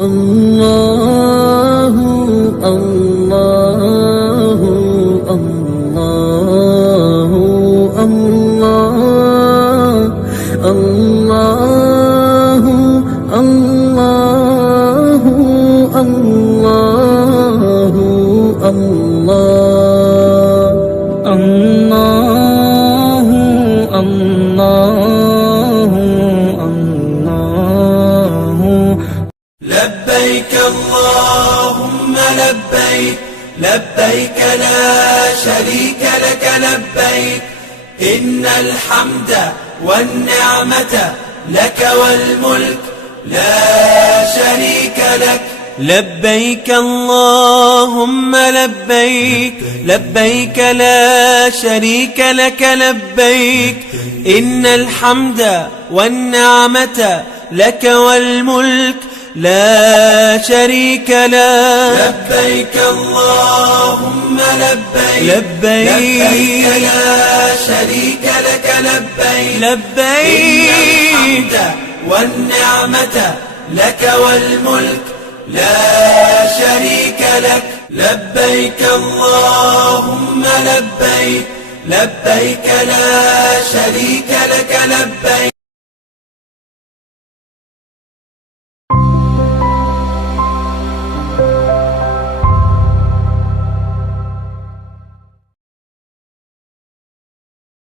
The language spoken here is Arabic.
الله الله الله الله الله الله الله الله الله الله لبيك اللهم لبيك لبيك لا شريك لك لبيك إن الحمد والنعمة لك والملك لا شريك لك لبيك اللهم لبيك لبيك لا شريك لك لبيك إن الحمد والنعمة لك والملك لا شريك لك لبيك اللهم لبيك لبيك لا شريك لك لبيك لبيك إن الحمد والنعمة لك والملك لا شريك لك لبيك اللهم لبيك لبيك لا شريك لك لبيك